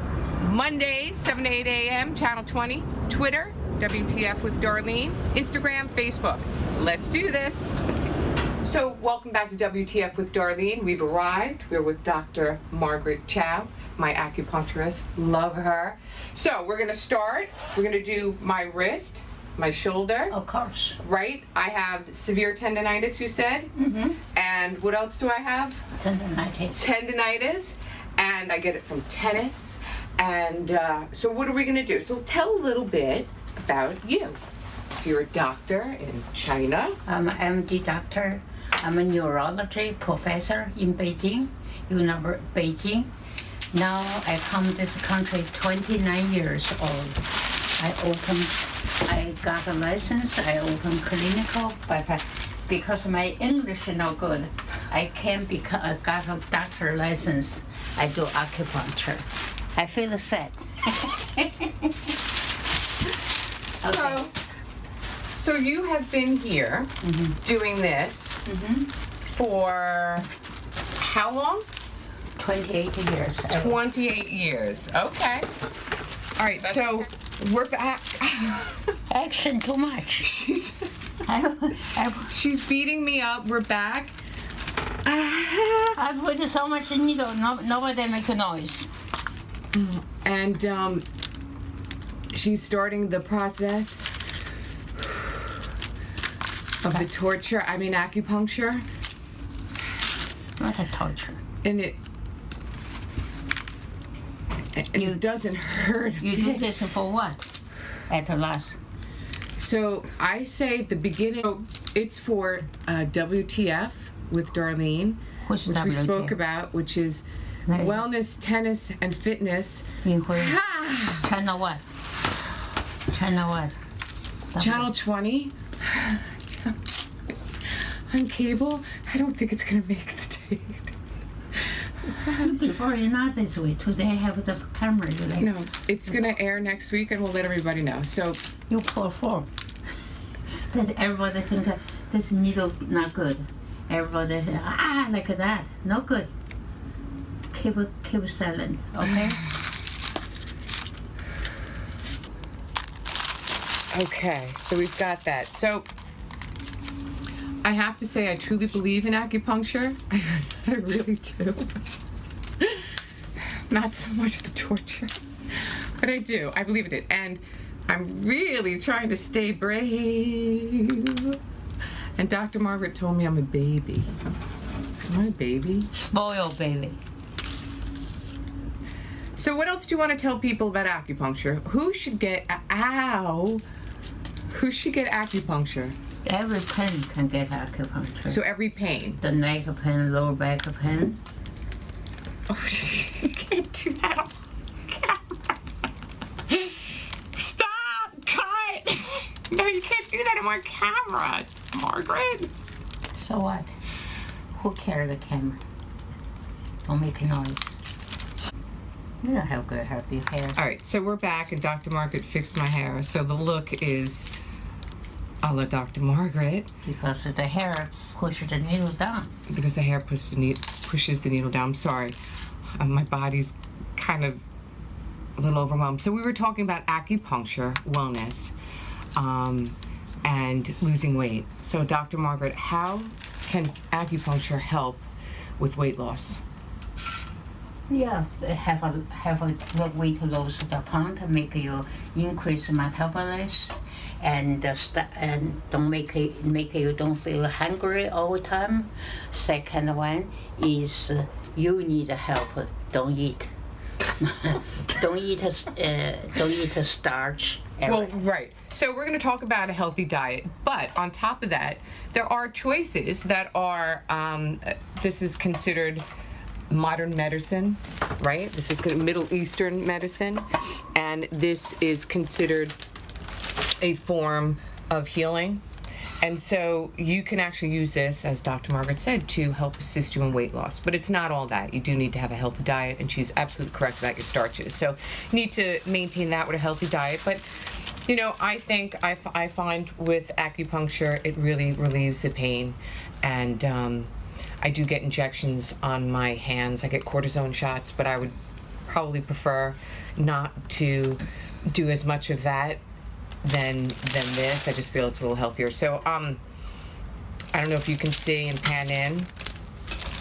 Mondays, 7 to 8 a.m., Channel 20. Twitter, WTF with Darlene. Instagram, Facebook. Let's do this. So welcome back to WTF with Darlene. We've arrived. We're with Dr. Margaret Chow, my acupuncturist. Love her. So we're going to start. We're going to do my wrist, my shoulder. Of course. Right? I have severe tendonitis, you said. Mm-hmm. And what else do I have? Tendonitis. Tendonitis. And I get it from tennis. And so what are we going to do? So tell a little bit about you. So you're a doctor in China. I'm an MD doctor. I'm a neurology professor in Beijing, Beijing. Now I come this country 29 years old. I got a license, I opened clinical, but because my English is not good, I can't I got a doctor license. I do acupuncture. I feel sad. Okay. So you have been here doing this for how long? 28 years. 28 years. Okay. All right. So we're back. Action too much. She's beating me up. We're back. I put so much needle. Nobody make a noise. And she's starting the process of the torture. I mean acupuncture. What a torture. And it doesn't hurt. You do this for what? At last. So I say at the beginning, it's for WTF with Darlene, which we spoke about, which is wellness, tennis, and fitness. Channel what? Channel what? Channel 20. On cable. I don't think it's going to make the tape. Before you're not this way. Today I have the camera. No, it's going to air next week, and we'll let everybody know. So you pour four. Does everybody think that this needle not good? Everybody like that, no good. Keep silent, okay? Okay, so we've got that. So I have to say I truly believe in acupuncture. I really do. Not so much the torture, but I do. I believe in it. And I'm really trying to stay brave. And Dr. Margaret told me I'm a baby. Am I a baby? Spoiled baby. So what else do you want to tell people about acupuncture? Who should get, who should get acupuncture? Every pain can get acupuncture. So every pain? The neck pain, lower back pain. Oh, you can't do that on camera. Stop! Cut! No, you can't do that on camera, Margaret. So what? Who carry the camera? Don't make a noise. You don't have good happy hair. All right, so we're back, and Dr. Margaret fixed my hair. So the look is a la Dr. Margaret. Because the hair pushes the needle down. Because the hair pushes the needle down. I'm sorry. My body's kind of a little overwhelmed. So we were talking about acupuncture, wellness, and losing weight. So Dr. Margaret, how can acupuncture help with weight loss? Yeah, have a weight loss the pound make you increase metabolism and don't make you don't feel hungry all the time. Second one is you need help. Don't eat. don't eat starch. Well, right. So we're going to talk about a healthy diet, but on top of that, there are choices that are. This is considered modern medicine, right? This is Middle Eastern medicine, and this is considered a form of healing. And so you can actually use this, as Dr. Margaret said, to help assist you in weight loss. But it's not all that. You do need to have a healthy diet, and she's absolutely correct about your starches. So you need to maintain that with a healthy diet. But, you know, I think I find with acupuncture, it really relieves the pain. And I do get injections on my hands. I get cortisone shots, but I would probably prefer not to do as much of that than this. I just feel it's a little healthier. So I don't know if you can see and pan in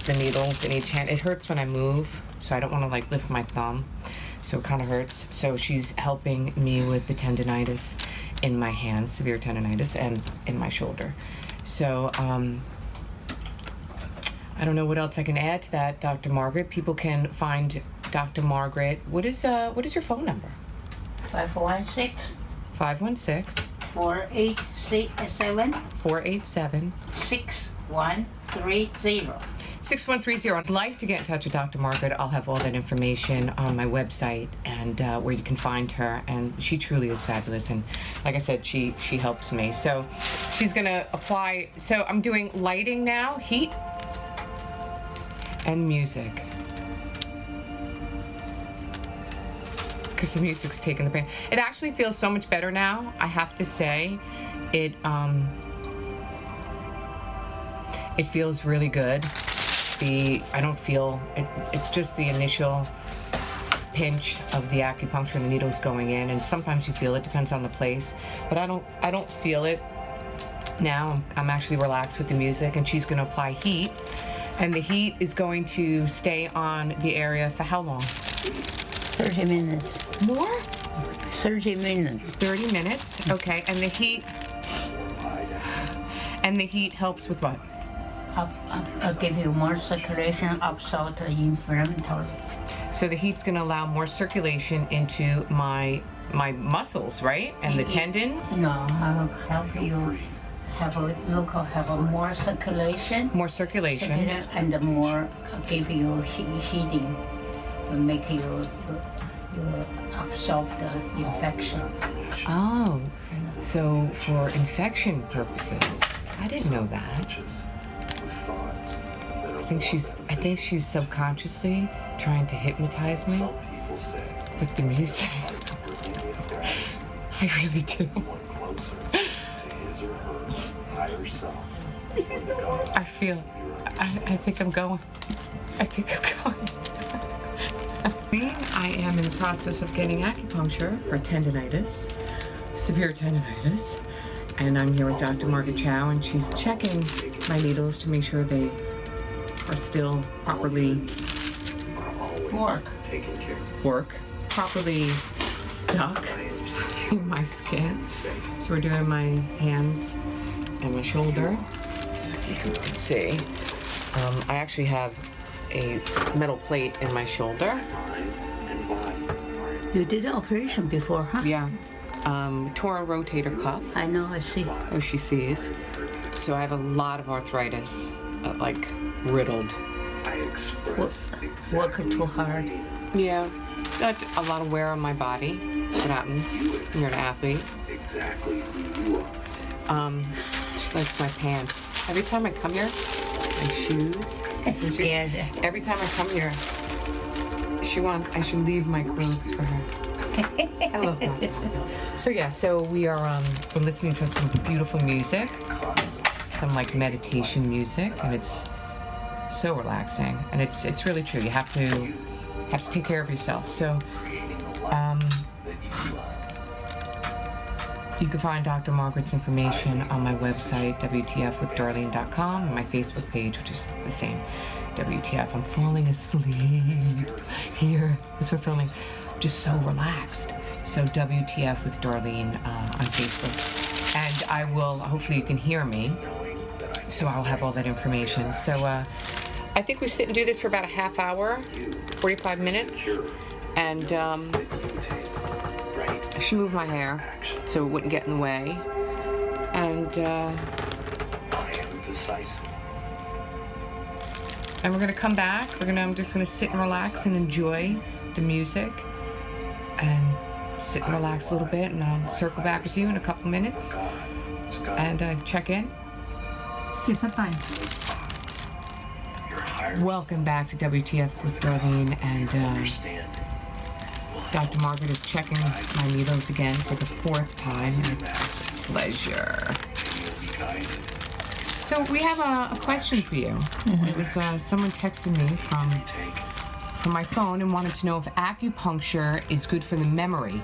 the needles in each hand. It hurts when I move, so I don't want to like lift my thumb, so it kind of hurts. So she's helping me with the tendonitis in my hands, severe tendonitis, and in my shoulder. So I don't know what else I can add to that, Dr. Margaret. People can find Dr. Margaret. What is your phone number? 516 516 487 487 6130. 6130. I'd like to get in touch with Dr. Margaret. I'll have all that information on my website and where you can find her. And she truly is fabulous. And like I said, she helps me. So she's going to apply. So I'm doing lighting now, heat, and music. Because the music's taking the pain. It actually feels so much better now, I have to say. It feels really good. I don't feel it's just the initial pinch of the acupuncture and the needles going in, and sometimes you feel it, depends on the place, but I don't feel it now. I'm actually relaxed with the music, and she's going to apply heat, and the heat is going to stay on the area for how long? 30 minutes. More? 30 minutes. 30 minutes. Okay. And the heat helps with what? I'll give you more circulation, absorb the inflammatory. So the heat's going to allow more circulation into my muscles, right? And the tendons? No, I'll help you have a more circulation. More circulation. And more give you heating, make you absorb the infection. Oh, so for infection purposes. I didn't know that. I think she's subconsciously trying to hypnotize me with the music. I really do. I think I'm going. I am in the process of getting acupuncture for tendonitis, severe tendonitis, and I'm here with Dr. Margaret Chow, and she's checking my needles to make sure they are still properly properly stuck in my skin. So we're doing my hands and my shoulder. You can see. I actually have a metal plate in my shoulder. You did an operation before, huh? Yeah. Torn rotator cuff. I know, I see. Oh, she sees. So I have a lot of arthritis, like riddled. Work too hard. Yeah. Got a lot of wear on my body. What happens when you're an athlete? That's my pants. Every time I come here, my shoes. Scared. Every time I come here, I should leave my clothes for her. I love that. So yeah, we're listening to some beautiful music, some like meditation music, and it's so relaxing, and it's really true. You have to take care of yourself. So you can find Dr. Margaret's information on my website, WTFwithDarlene.com, and my Facebook page, which is the same, WTF. I'm falling asleep here as we're filming. Just so relaxed. So WTF with Darlene on Facebook. And I will, hopefully you can hear me, so I'll have all that information. So I think we sit and do this for about a half hour, 45 minutes. And I should move my hair so it wouldn't get in the way. And we're gonna come back. I'm just gonna sit and relax and enjoy the music and sit and relax a little bit, and I'll circle back with you in a couple minutes and check in. Sì, sta fine. Welcome back to WTF with Darlene, and Dr. Margaret is checking my needles again for the 4th time. It's a pleasure. So we have a question for you. It was someone texted me from my phone and wanted to know if acupuncture is good for the memory.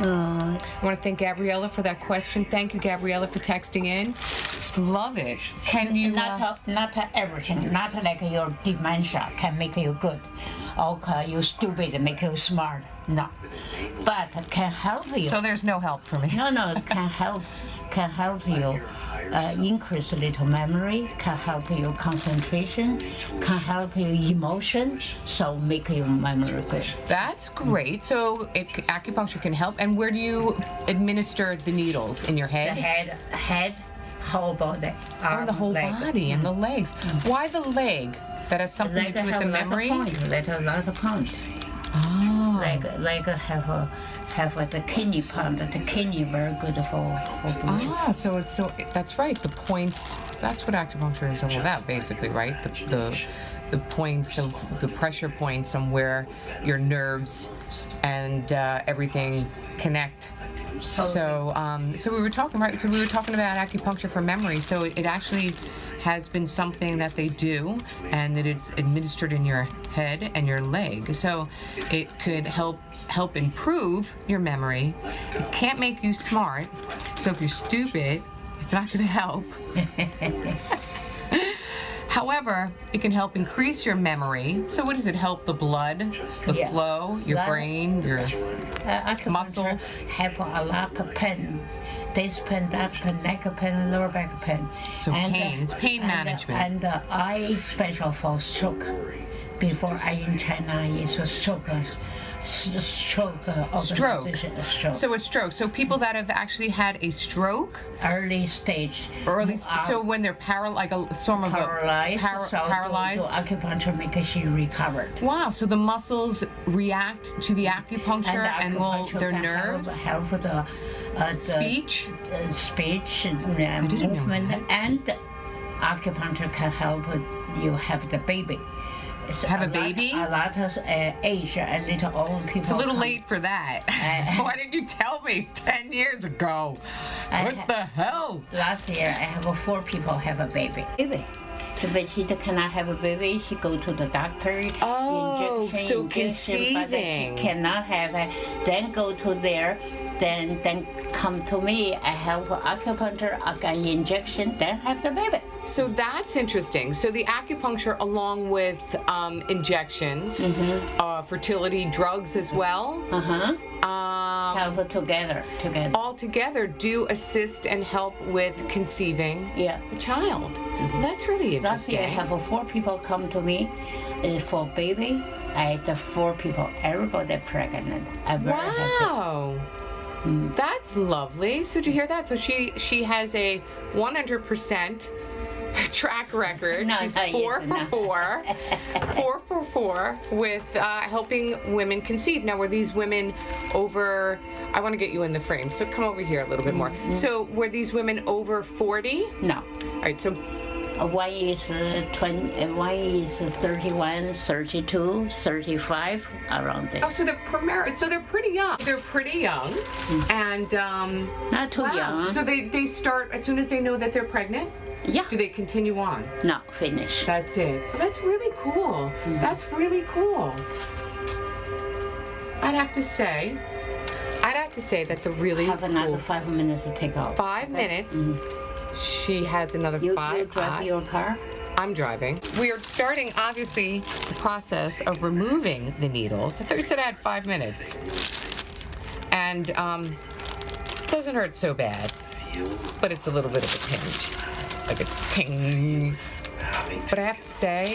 I want to thank Gabriella for that question. Thank you, Gabriella, for texting in. Love it. Can you... Not everything. Not like your dementia can make you good. Or you stupid make you smart. No. But can help you. So there's no help for me. No, can help you increase little memory, can help you concentration, can help you emotion, so make your memory good. That's great. So acupuncture can help. And where do you administer the needles? In your head? The head, whole body. Oh, the whole body and the legs. Why the leg? That has something to do with the memory? Like a lot of point. Oh. Like have the kidney pump. The kidney very good for body. So that's right. The points. That's what acupuncture is all about, basically, right? The points of the pressure points on where your nerves and everything connect. So we were talking about acupuncture for memory. So it actually has been something that they do, and it's administered in your head and your leg. So it could help improve your memory. It can't make you smart. So if you're stupid, it's not going to help. However, it can help increase your memory. So what does it help? The blood, the flow, your brain, your muscles? Have a lot of pain. This pain, that pain, neck pain, lower back pain. So pain, it's pain management. And I special for stroke. Before I in China is a stroke. Stroke. So a stroke. So people that have actually had a stroke. Early stage. So when they're paralyzed. So paralyzed. Acupuncture makes you recovered. Wow. So the muscles react to the acupuncture and their nerves help the speech, movement, and acupuncture can help you have the baby. Have a baby? A lot of age, a little old people. It's a little late for that. Why didn't you tell me 10 years ago? What the hell? Last year, I have 4 people have a baby. If she cannot have a baby, she go to the doctor. Injection, conceiving. But she cannot have it. Then go to there. Then come to me. I have acupuncture, I got injection. Then have the baby. So that's interesting. So the acupuncture, along with injections, fertility drugs as well. Help together. All together do assist and help with conceiving a child. That's really interesting. Last year I have 4 people come to me for baby. I had 4 people, everybody pregnant. I'm very happy. That's lovely. So did you hear that? So she has a 100% track record. She's 4 for 4, 4 for 4 with helping women conceive. Now, were these women over? I want to get you in the frame. So come over here a little bit more. So were these women over 40? No. All right. So. One is 20, one is 31, 32, 35, around there. Oh, so they're pretty young. They're pretty young, and not too young. So they start as soon as they know that they're pregnant. Yeah. Do they continue on? No, finish. That's it. Oh, that's really cool. That's really cool. I'd have to say that's a really have another 5 minutes to take off. 5 minutes. She has another 5. You drive your car? I'm driving. We are starting, obviously, the process of removing the needles. I thought you said I had 5 minutes. And it doesn't hurt so bad, but it's a little bit of a pinch. Like a ting. But I have to say,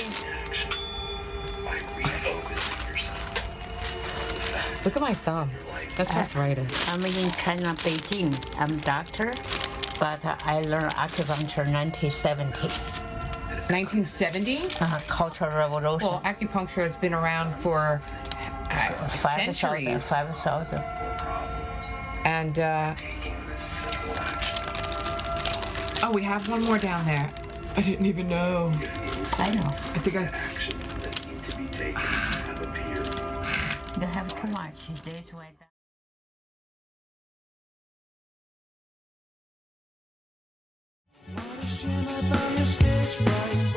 look at my thumb. That's arthritis. I'm in China, Beijing. I'm doctor. But I learned acupuncture 1970. 1970? Cultural Revolution. Well, acupuncture has been around for centuries. 5,000. And oh, we have one more down there. I didn't even know. I know. I think You have too much. That's why. Shimmer by your stage fright.